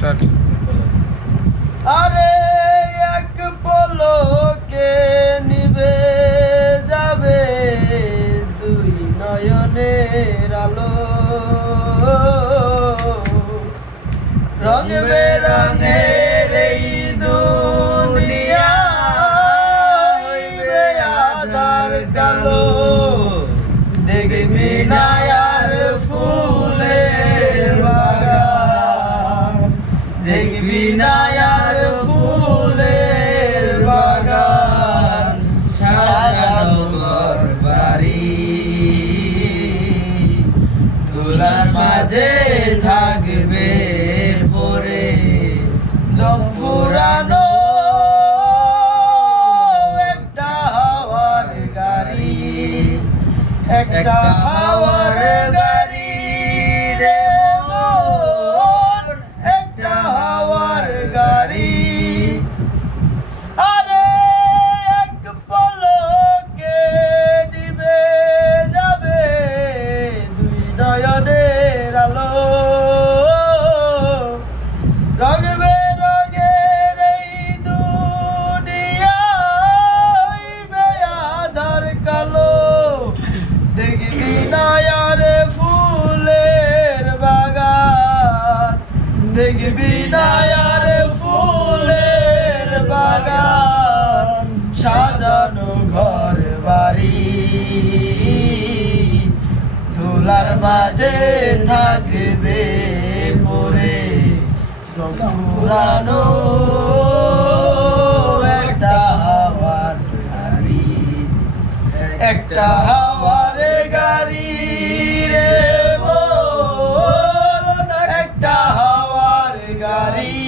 Start. আরে এক পলকে নিবে যাবে দুই নয়নের আলো, রং বেরঙের এই দুনিয়া হইবে আঁধার কালো। দেখবি না আর ফুলের বাগান, দেখবি না আর ফুলের বাগান, সাজানো ঘর বাড়ি তুলার মাঝে থাকবে পরে দম ফুরানো একটা হাওয়ার গাড়ি, একটা হাওয়ার গাড়ি রে মন, একটা হাওয়ার গাড়ি। আরে এক পলকে নিবে যাবে দুই নয়নের আলো, রং বেরঙের এই দুনিয়া হইবে আঁধার কালো। দেখবি না আর ফুলের বাগান, দেখবি না আর ফুলের বাগান, সাজানো ঘর বাড়ি তুলার মাঝে থাকবে পরে পুরানো একটা হাওয়ার গাড়ি, একটা হাওয়ার গাড়ি রে মন, একটা হাওয়ার গাড়ি।